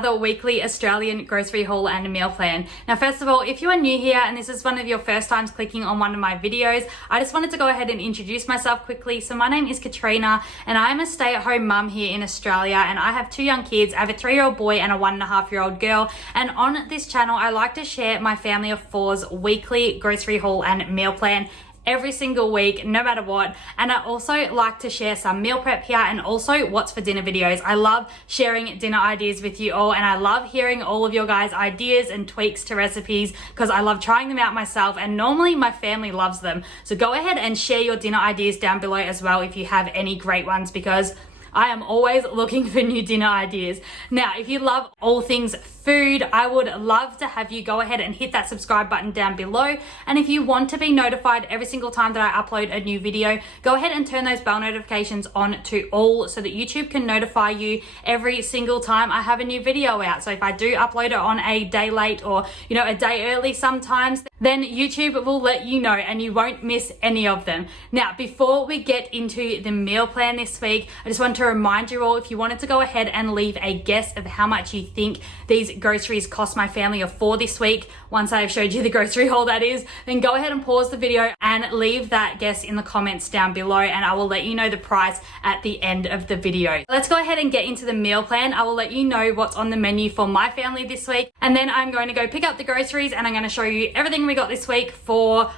another weekly Australian grocery haul and meal plan. Now, first of all, if you are new here and this is one of your first times clicking on one of my videos, I just wanted to go ahead and introduce myself quickly. So my name is Katrina and I'm a stay-at-home mum here in Australia, and I have two young kids. I have a 3-year-old boy and a 1.5-year-old girl. And on this channel, I like to share my family of four's weekly grocery haul and meal plan every single week, no matter what. And I also like to share some meal prep here and also what's for dinner videos. I love sharing dinner ideas with you all, and I love hearing all of your guys' ideas and tweaks to recipes because I love trying them out myself, and normally my family loves them. So go ahead and share your dinner ideas down below as well if you have any great ones, because I am always looking for new dinner ideas. Now, if you love all things food, I would love to have you go ahead and hit that subscribe button down below. And if you want to be notified every single time that I upload a new video, go ahead and turn those bell notifications on to all so that YouTube can notify you every single time I have a new video out. So if I do upload it on a day late or, a day early sometimes, then YouTube will let you know and you won't miss any of them. Now, before we get into the meal plan this week, I just want to remind you all, if you wanted to go ahead and leave a guess of how much you think these groceries cost my family of 4 this week, once I have showed you the grocery haul that is, then go ahead and pause the video and leave that guess in the comments down below, and I will let you know the price at the end of the video. Let's go ahead and get into the meal plan. I will let you know what's on the menu for my family this week, and then I'm going to go pick up the groceries and I'm going to show you everything we got this week for,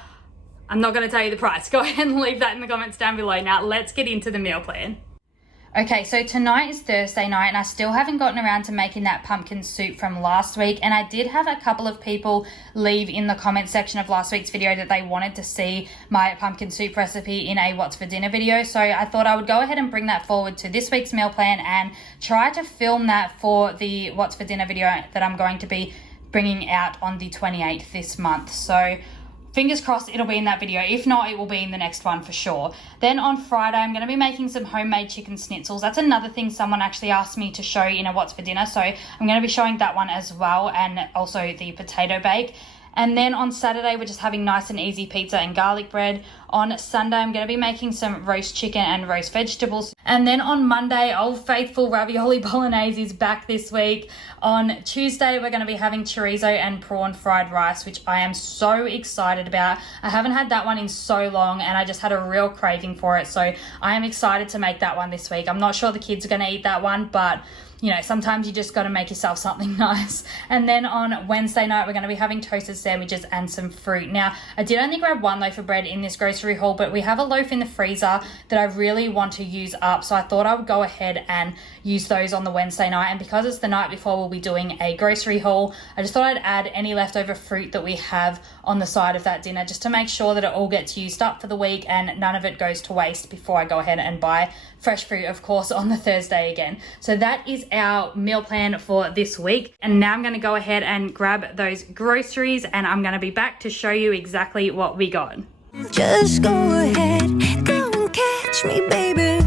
I'm not going to tell you the price. Go ahead and leave that in the comments down below. Now let's get into the meal plan. Okay, so tonight is Thursday night and I still haven't gotten around to making that pumpkin soup from last week, and I did have a couple of people leave in the comment section of last week's video that they wanted to see my pumpkin soup recipe in a what's for dinner video, so I thought I would go ahead and bring that forward to this week's meal plan and try to film that for the what's for dinner video that I'm going to be bringing out on the 28th this month. So fingers crossed it'll be in that video. If not, it will be in the next one for sure. Then on Friday, I'm going to be making some homemade chicken schnitzels. That's another thing someone actually asked me to show in a what's for dinner. So I'm going to be showing that one as well, and also the potato bake. And then on Saturday, we're just having nice and easy pizza and garlic bread. On Sunday, I'm going to be making some roast chicken and roast vegetables. And then on Monday, Old Faithful ravioli bolognese is back this week. On Tuesday, we're going to be having chorizo and prawn fried rice, which I am so excited about. I haven't had that one in so long and I just had a real craving for it. So I am excited to make that one this week. I'm not sure the kids are going to eat that one, but sometimes you just got to make yourself something nice. And then on Wednesday night, we're going to be having toasted sandwiches and some fruit. Now, I did only grab one loaf of bread in this grocery haul, but we have a loaf in the freezer that I really want to use up. So I thought I would go ahead and use those on the Wednesday night. And because it's the night before we'll be doing a grocery haul, I just thought I'd add any leftover fruit that we have on the side of that dinner, just to make sure that it all gets used up for the week and none of it goes to waste before I go ahead and buy fresh fruit, of course, on the Thursday again. So that is our meal plan for this week. And now I'm going to go ahead and grab those groceries and I'm going to be back to show you exactly what we got. Just go ahead, go and catch me, baby.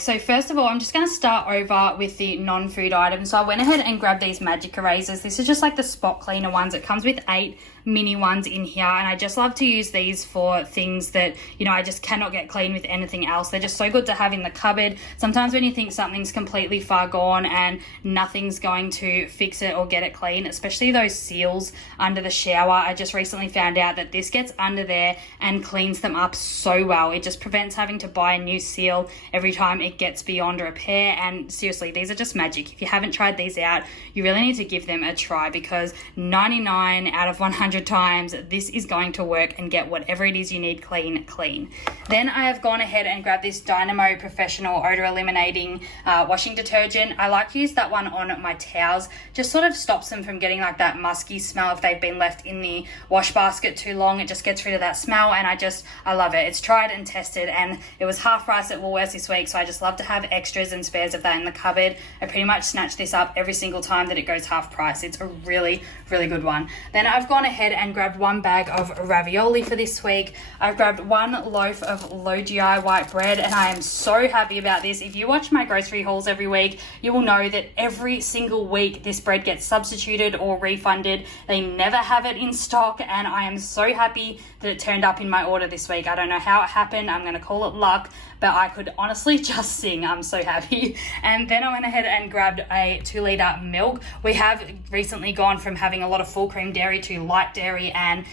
So first of all, I'm just going to start over with the non-food items. So I went ahead and grabbed these magic erasers. This is just like the spot cleaner ones. It comes with 8 mini ones in here, and I just love to use these for things that I just cannot get clean with anything else. They're just so good to have in the cupboard. Sometimes when you think something's completely far gone and nothing's going to fix it or get it clean, especially those seals under the shower, I just recently found out that this gets under there and cleans them up so well. It just prevents having to buy a new seal every time it gets beyond repair. And seriously, these are just magic. If you haven't tried these out, you really need to give them a try, because 99 out of 100 times this is going to work and get whatever it is you need clean. Then I have gone ahead and grabbed this Dynamo Professional Odor Eliminating washing detergent. I like to use that one on my towels. Just sort of stops them from getting like that musky smell if they've been left in the wash basket too long. It just gets rid of that smell, and I love it. It's tried and tested, and it was half price at Woolworths this week, so I just love to have extras and spares of that in the cupboard. I pretty much snatch this up every single time that it goes half price. It's a really, really good one. Then I've gone ahead ahead and grabbed one bag of ravioli for this week. I've grabbed one loaf of low GI white bread, and I am so happy about this. If you watch my grocery hauls every week, you will know that every single week this bread gets substituted or refunded. They never have it in stock, and I am so happy that it turned up in my order this week. I don't know how it happened. I'm going to call it luck, but I could honestly just sing. I'm so happy. And then I went ahead and grabbed a 2-litre milk. We have recently gone from having a lot of full cream dairy to light dairy, and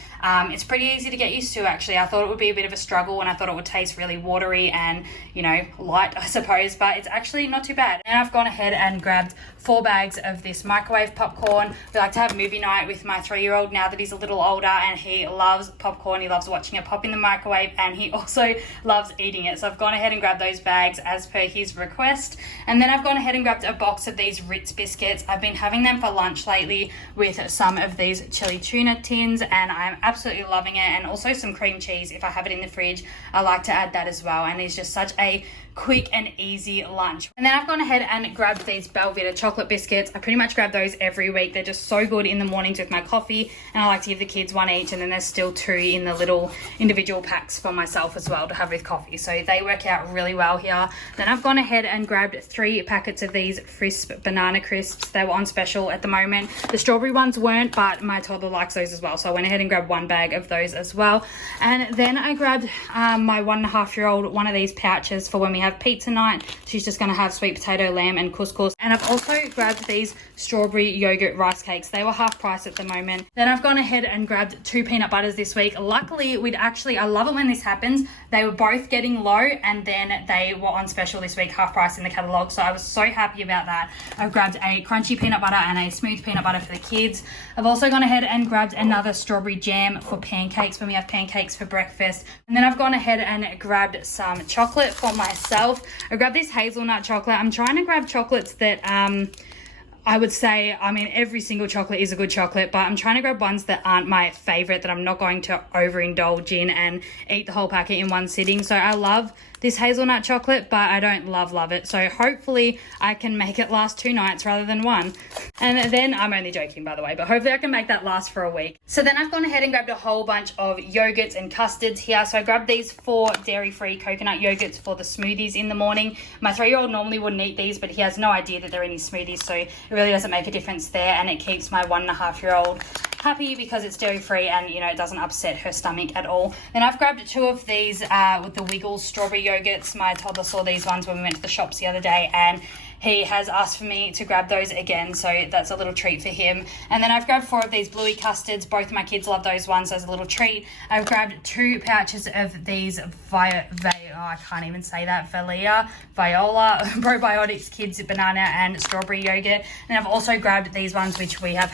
it's pretty easy to get used to, actually. I thought it would be a bit of a struggle, and I thought it would taste really watery and, you know, light, I suppose, but it's actually not too bad. And I've gone ahead and grabbed 4 bags of this microwave popcorn. We like to have movie night with my 3-year-old now that he's a little older, and he loves popcorn. He loves watching it pop in the microwave, and he also loves eating it. So I've gone ahead and grabbed those bags as per his request. And then I've gone ahead and grabbed a box of these Ritz biscuits. I've been having them for lunch lately with some of these chili tuna tins, and I'm absolutely loving it. And also some cream cheese. If I have it in the fridge, I like to add that as well. And it's just such a quick and easy lunch. And then I've gone ahead and grabbed these Belvita chocolate biscuits. I pretty much grab those every week. They're just so good in the mornings with my coffee, and I like to give the kids one each, and then there's still 2 in the little individual packs for myself as well to have with coffee. So they work out really well here. Then I've gone ahead and grabbed 3 packets of these Crisp banana crisps. They were on special at the moment. The strawberry ones weren't, but my toddler likes those as well. So I went ahead and grabbed 1 bag of those as well. And then I grabbed my 1.5-year-old one of these pouches for when we have pizza night. She's just going to have sweet potato, lamb and couscous. And I've also grabbed these strawberry yogurt rice cakes. They were half price at the moment. Then I've gone ahead and grabbed 2 peanut butters this week. Luckily, I love it when this happens. They were both getting low, and then they were on special this week, half price in the catalogue. So I was so happy about that. I've grabbed a crunchy peanut butter and a smooth peanut butter for the kids. I've also gone ahead and grabbed another strawberry jam for pancakes when we have pancakes for breakfast. And then I've gone ahead and grabbed some chocolate for myself. I grabbed this hazelnut chocolate. I'm trying to grab chocolates that I would say, I mean, every single chocolate is a good chocolate, but I'm trying to grab ones that aren't my favorite, that I'm not going to overindulge in and eat the whole packet in one sitting. So I love this hazelnut chocolate, but I don't love it. So hopefully I can make it last 2 nights rather than 1. And then, I'm only joking by the way, but hopefully I can make that last for a week. So then I've gone ahead and grabbed a whole bunch of yogurts and custards here. So I grabbed these 4 dairy-free coconut yogurts for the smoothies in the morning. My 3-year-old normally wouldn't eat these, but he has no idea that they're in his smoothies, so it really doesn't make a difference there, and it keeps my 1.5-year-old happy because it's dairy-free and, you know, it doesn't upset her stomach at all. Then I've grabbed 2 of these with the Wiggles strawberry yogurts. My toddler saw these ones when we went to the shops the other day, and he has asked for me to grab those again, so that's a little treat for him. And then I've grabbed 4 of these bluey custards. Both my kids love those ones, so as a little treat. I've grabbed 2 pouches of these Viola probiotics kids banana and strawberry yogurt. And I've also grabbed these ones which we have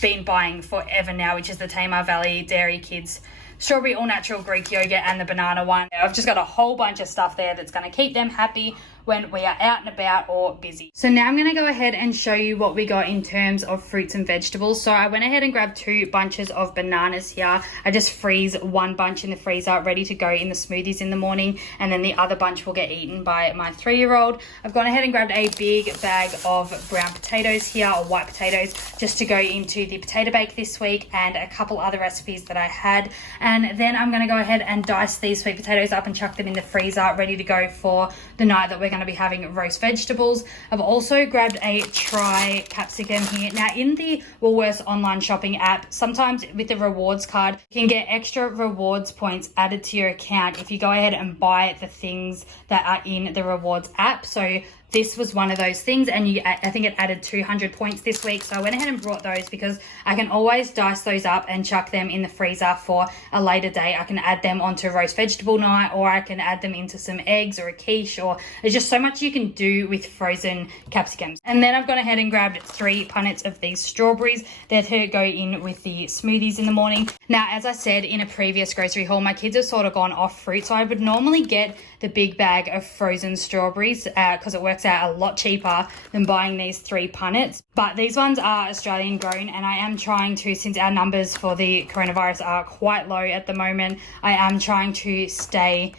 been buying forever now, which is the Tamar Valley Dairy Kids strawberry all natural Greek yogurt and the banana one. I've just got a whole bunch of stuff there that's going to keep them happy when we are out and about or busy. So now I'm going to go ahead and show you what we got in terms of fruits and vegetables. So I went ahead and grabbed 2 bunches of bananas here. I just freeze 1 bunch in the freezer ready to go in the smoothies in the morning, and then the other bunch will get eaten by my 3-year-old. I've gone ahead and grabbed a big bag of brown potatoes here, or white potatoes, just to go into the potato bake this week, and a couple other recipes that I had. And then I'm going to go ahead and dice these sweet potatoes up and chuck them in the freezer ready to go for the night that we're going to be having roast vegetables. I've also grabbed a try capsicum here. Now in the Woolworths online shopping app, sometimes with the rewards card, you can get extra rewards points added to your account if you go ahead and buy the things that are in the rewards app. So this was one of those things, and I think it added 200 points this week. So I went ahead and brought those because I can always dice those up and chuck them in the freezer for a later day. I can add them onto roast vegetable night, or I can add them into some eggs or a quiche, or there's just so much you can do with frozen capsicums. And then I've gone ahead and grabbed 3 punnets of these strawberries that go in with the smoothies in the morning. Now, as I said in a previous grocery haul, my kids have sort of gone off fruit, so I would normally get the big bag of frozen strawberries because it works out a lot cheaper than buying these 3 punnets. But these ones are Australian grown, and I am trying to, since our numbers for the coronavirus are quite low at the moment, I am trying to stay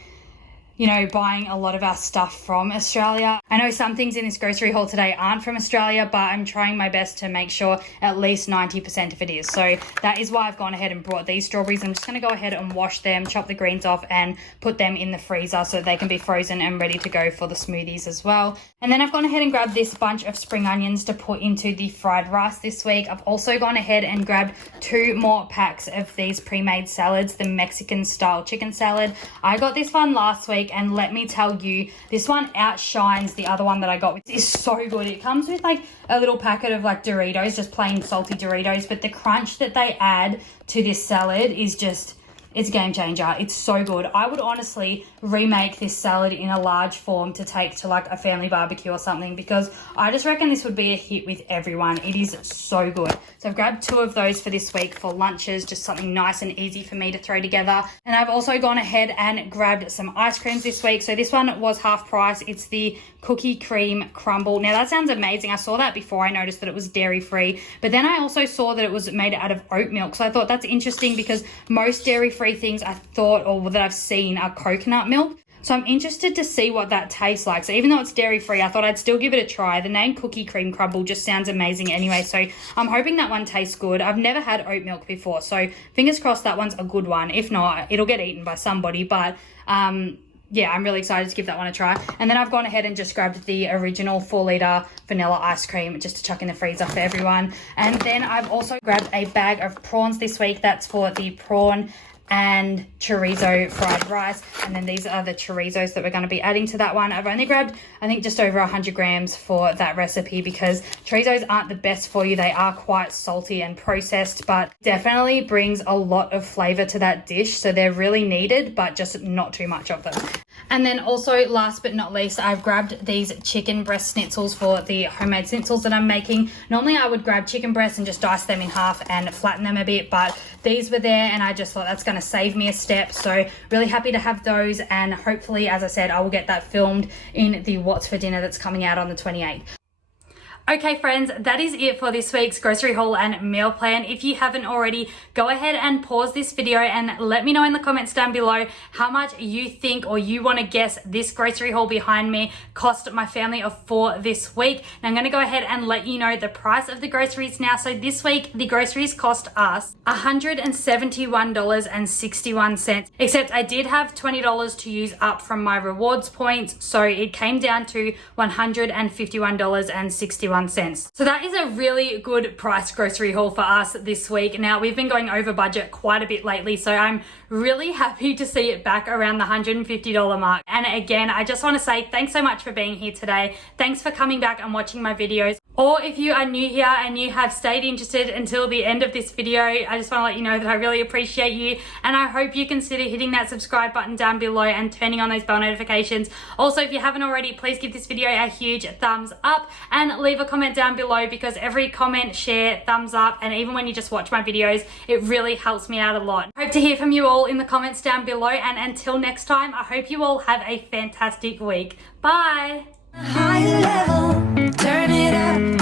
you know, buying a lot of our stuff from Australia. I know some things in this grocery haul today aren't from Australia, but I'm trying my best to make sure at least 90% of it is. So that is why I've gone ahead and brought these strawberries. I'm just going to go ahead and wash them, chop the greens off, and put them in the freezer so they can be frozen and ready to go for the smoothies as well. And then I've gone ahead and grabbed this bunch of spring onions to put into the fried rice this week. I've also gone ahead and grabbed 2 more packs of these pre-made salads, the Mexican style chicken salad. I got this one last week, and let me tell you, this one outshines the other one that I got, which is so good. It comes with like a little packet of like Doritos, just plain salty Doritos, but the crunch that they add to this salad is just, it's a game changer. It's so good. I would honestly remake this salad in a large form to take to like a family barbecue or something, because I just reckon this would be a hit with everyone. It is so good. So I've grabbed 2 of those for this week for lunches, just something nice and easy for me to throw together. And I've also gone ahead and grabbed some ice creams this week. So this one was half price. It's the cookie cream crumble. Now that sounds amazing. I saw that before I noticed that it was dairy free, but then I also saw that it was made out of oat milk. So I thought that's interesting, because most dairy free things I thought, or that I've seen, are coconut milk. So I'm interested to see what that tastes like. So even though it's dairy free, I thought I'd still give it a try. The name Cookie Cream Crumble just sounds amazing anyway. So I'm hoping that one tastes good. I've never had oat milk before, so fingers crossed that one's a good one. If not, it'll get eaten by somebody. But yeah, I'm really excited to give that one a try. And then I've gone ahead and just grabbed the original 4-litre vanilla ice cream just to chuck in the freezer for everyone. And then I've also grabbed a bag of prawns this week. That's for the prawn and chorizo fried rice. And then these are the chorizos that we're going to be adding to that one. I've only grabbed, I think, just over 100 grams for that recipe, because chorizos aren't the best for you. They are quite salty and processed, but definitely brings a lot of flavor to that dish. So they're really needed, but just not too much of them. And then also, last but not least, I've grabbed these chicken breast schnitzels for the homemade schnitzels that I'm making. Normally I would grab chicken breasts and just dice them in half and flatten them a bit, but these were there and I just thought that's going to save me a step. So really happy to have those, and hopefully, as I said, I will get that filmed in the What's for Dinner that's coming out on the 28th. Okay friends, that is it for this week's grocery haul and meal plan. If you haven't already, go ahead and pause this video and let me know in the comments down below how much you think, or you want to guess, this grocery haul behind me cost my family of 4 this week. Now I'm going to go ahead and let you know the price of the groceries now. So this week the groceries cost us $171.61, except I did have $20 to use up from my rewards points, so it came down to $151.61. So that is a really good price grocery haul for us this week. Now we've been going over budget quite a bit lately, so I'm really happy to see it back around the $150 mark. And again, I just want to say thanks so much for being here today. Thanks for coming back and watching my videos. Or if you are new here and you have stayed interested until the end of this video, I just want to let you know that I really appreciate you, and I hope you consider hitting that subscribe button down below and turning on those bell notifications. Also, if you haven't already, please give this video a huge thumbs up and leave a comment down below, because every comment, share, thumbs up, and even when you just watch my videos, it really helps me out a lot. I hope to hear from you all in the comments down below, and until next time, I hope you all have a fantastic week. Bye! Higher level, turn it up.